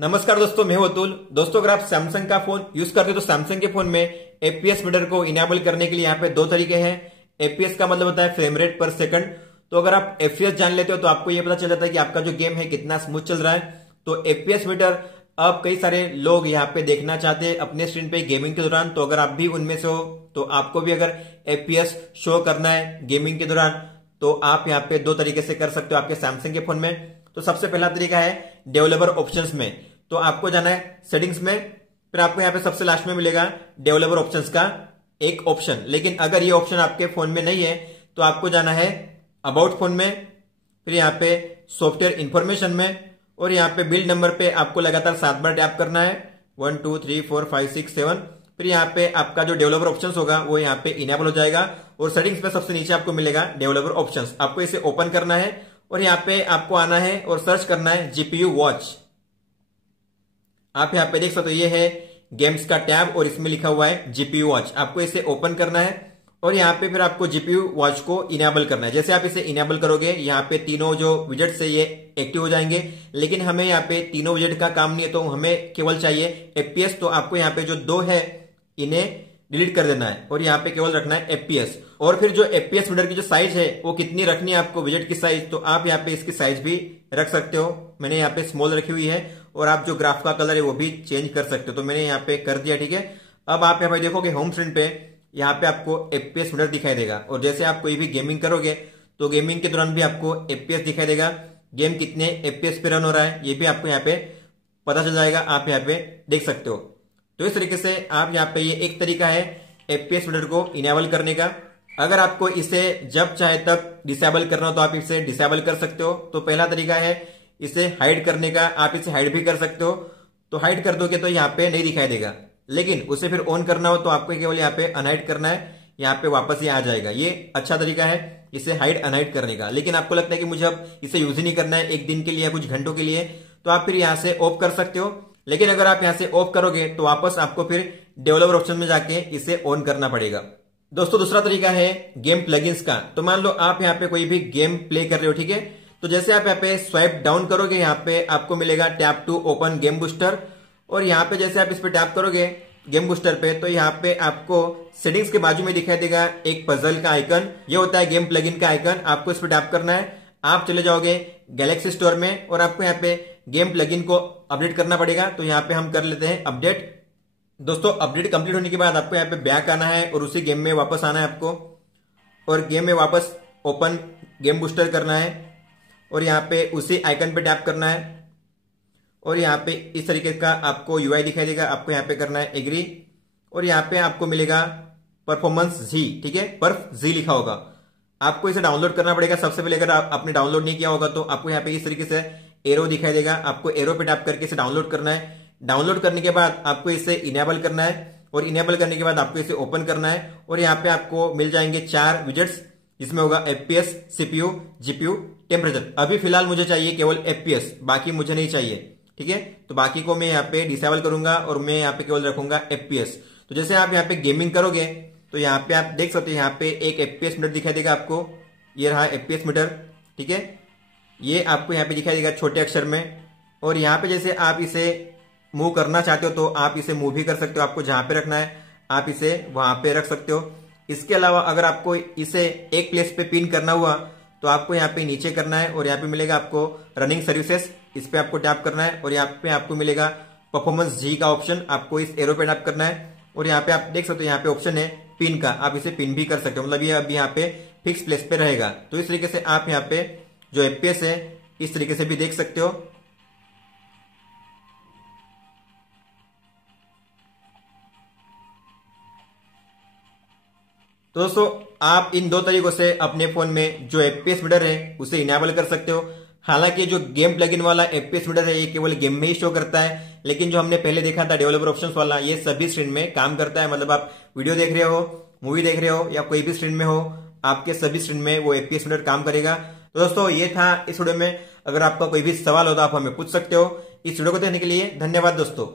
नमस्कार दोस्तों, मैं हूं अतुल। दोस्तों, अगर आप सैमसंग का फोन यूज करते हो तो सैमसंग के फोन में एफपीएस मीटर को इनेबल करने के लिए यहाँ पे दो तरीके हैं। एफपीएस का मतलब होता है फ्रेम रेट पर सेकंड। तो अगर आप एफपीएस जान लेते हो तो आपको ये पता चल जाता है कि आपका जो गेम है कितना स्मूथ चल रहा है। तो एफपीएस मीटर अब कई सारे लोग यहाँ पे देखना चाहते हैं अपने स्क्रीन पे गेमिंग के दौरान। तो अगर आप भी उनमें से हो तो आपको भी अगर एफपीएस शो करना है गेमिंग के दौरान तो आप यहाँ पे दो तरीके से कर सकते हो आपके सैमसंग के फोन में। तो सबसे पहला तरीका है डेवलपर ऑप्शंस में। तो आपको जाना है सेटिंग्स में, फिर आपको यहाँ पे सबसे लास्ट में मिलेगा डेवलपर ऑप्शंस का एक ऑप्शन। लेकिन अगर ये ऑप्शन आपके फोन में नहीं है तो आपको जाना है अबाउट फोन में, फिर यहाँ पे सॉफ्टवेयर इंफॉर्मेशन में, और यहाँ पे बिल्ड नंबर पे आपको लगातार 7 बार टैप करना है, 1 2 3 4 5 6 7। फिर यहाँ पे आपका जो डेवलपर ऑप्शंस होगा वो यहाँ पे इनेबल हो जाएगा। और सेटिंग्स पे सबसे नीचे आपको मिलेगा डेवलपर ऑप्शंस। आपको इसे ओपन करना है और यहाँ पे आपको आना है और सर्च करना है जीपीयू वॉच। आप यहाँ पे देख सकते हो ये है गेम्स का टैब और इसमें लिखा हुआ है जीपीयू वॉच। आपको इसे ओपन करना है और यहाँ पे फिर आपको जीपीयू वॉच को इनेबल करना है। जैसे आप इसे इनेबल करोगे यहाँ पे तीनों जो विजेट है ये एक्टिव हो जाएंगे। लेकिन हमें यहाँ पे तीनों विजेट का काम नहीं है, तो हमें केवल चाहिए एफपीएस। तो आपको यहाँ पे जो दो है इन्हें डिलीट कर देना है और यहाँ पे केवल रखना है एफपीएस। और फिर जो एफपीएस मीटर की जो साइज है वो कितनी रखनी है आपको विजेट की साइज, तो आप यहाँ पे इसकी साइज भी रख सकते हो। मैंने यहाँ पे स्मॉल रखी हुई है और आप जो ग्राफ का कलर है वो भी चेंज कर सकते हो। तो मैंने यहाँ पे कर दिया, ठीक है। अब आप यहाँ पे देखोगे होम स्क्रीन पे यहाँ पे आपको एफपीएस मीटर दिखाई देगा। और जैसे आप कोई भी गेमिंग करोगे तो गेमिंग के दौरान भी आपको एफपीएस दिखाई देगा। गेम कितने एफपीएस पे रन हो रहा है ये भी आपको यहाँ पे पता चल जाएगा, आप यहाँ पे देख सकते हो। तो इस तरीके से आप यहाँ पे ये एक तरीका है एफपीएस मीटर को इनेबल करने का। अगर आपको इसे जब चाहे तब डिसेबल करना हो तो आप इसे डिसेबल कर सकते हो। तो पहला तरीका है इसे हाइड करने का, आप इसे हाइड भी कर सकते हो। तो हाइड कर दोगे तो यहाँ पे नहीं दिखाई देगा, लेकिन उसे फिर ऑन करना हो तो आपको केवल यहाँ पे अनहाइड करना है, यहाँ पे वापस ये आ जाएगा। ये अच्छा तरीका है इसे हाइड अनहाइड करने का। लेकिन आपको लगता है कि मुझे अब इसे यूज ही नहीं करना है एक दिन के लिए या कुछ घंटों के लिए, तो आप फिर यहाँ से ऑफ कर सकते हो। लेकिन अगर आप यहाँ से ऑफ करोगे तो वापस आपको फिर डेवलपर ऑप्शन में जाके इसे ऑन करना पड़ेगा। दोस्तों, दूसरा तरीका है गेम प्लगइन्स का। तो मान लो आप यहाँ पे कोई भी गेम प्ले कर रहे हो, ठीक है। तो जैसे आप यहाँ पे स्वाइप डाउन करोगे यहाँ पे आपको मिलेगा tap to open game booster. और यहाँ पे जैसे आप इस पे टैप करोगे गेम बूस्टर पे तो यहाँ पे आपको सेटिंग्स के बाजू में दिखाई देगा एक पजल का आइकन, ये होता है गेम प्लगइन का आइकन। आपको इस पे टैप करना है, आप चले जाओगे गैलेक्सी स्टोर में और आपको यहाँ पे गेम प्लगइन को अपडेट करना पड़ेगा। तो यहाँ पे हम कर लेते हैं अपडेट। दोस्तों, अपडेट कंप्लीट होने के बाद आपको यहाँ पे बैक आना है और उसी गेम में वापस आना है आपको, और गेम में वापस ओपन गेम बूस्टर करना है और यहाँ पे उसी आइकन पे टैप करना है। और यहाँ पे इस तरीके का आपको यूआई दिखाई देगा, आपको यहाँ पे करना है एग्री। और यहाँ पे आपको मिलेगा परफॉर्मेंस जी, ठीक है, पर्फ जी लिखा होगा। आपको इसे डाउनलोड करना पड़ेगा सबसे पहले। अगर आपने डाउनलोड नहीं किया होगा तो आपको यहाँ पे इस तरीके से एरो दिखाई देगा, आपको एरो पे टैप करके इसे डाउनलोड करना है। डाउनलोड करने के बाद आपको इसे इनेबल करना है और इनेबल करने के बाद आपको इसे ओपन करना है। और यहाँ पे आपको मिल जाएंगे 4 विजेट्स, जिसमें होगा एफपीएस, सीपीयू, जीपीयू, टेम्परेचर। अभी फिलहाल मुझे चाहिए केवल एफपीएस, बाकी मुझे नहीं चाहिए, ठीक है। तो बाकी को मैं यहाँ पे डिसेबल करूंगा और मैं यहाँ पे केवल रखूंगा एफपीएस। तो जैसे आप यहाँ पे गेमिंग करोगे तो यहाँ पे आप देख सकते हो यहाँ पे एक एफपीएस मीटर दिखाई देगा आपको, ये रहा एफपीएस मीटर, ठीक है। ये आपको यहाँ पे दिखाई देगा छोटे अक्षर में। और यहाँ पे जैसे आप इसे मूव करना चाहते हो तो आप इसे मूव भी कर सकते हो। आपको जहां पे रखना है आप इसे वहां पे रख सकते हो। इसके अलावा अगर आपको इसे एक प्लेस पे पिन करना हुआ तो आपको यहाँ पे नीचे करना है और यहाँ पे मिलेगा आपको रनिंग सर्विसेज, इस पे आपको टैप करना है। और यहाँ पे आपको मिलेगा परफॉर्मेंस जी का ऑप्शन, आपको इस एरो पे टैप करना है। और यहाँ पे आप देख सकते हो यहाँ पे ऑप्शन है पिन का, आप इसे पिन भी कर सकते हो, मतलब ये अभी यहाँ पे फिक्स प्लेस पे रहेगा। तो इस तरीके से आप यहाँ पे जो एफपीएस है इस तरीके से भी देख सकते हो। तो दोस्तों, आप इन दो तरीकों से अपने फोन में जो एफपीएस मीटर है उसे इनेबल कर सकते हो। हालांकि जो गेम प्लगइन वाला एफपीएस मीटर है ये केवल गेम में ही शो करता है, लेकिन जो हमने पहले देखा था डेवलपर ऑप्शंस वाला ये सभी स्क्रीन में काम करता है। मतलब आप वीडियो देख रहे हो, मूवी देख रहे हो या कोई भी स्क्रीन में हो, आपके सभी स्क्रीन में वो एफपीएस मीटर काम करेगा। तो दोस्तों, ये था इस वीडियो में। अगर आपका कोई भी सवाल हो तो आप हमें पूछ सकते हो। इस वीडियो को देखने के लिए धन्यवाद दोस्तों।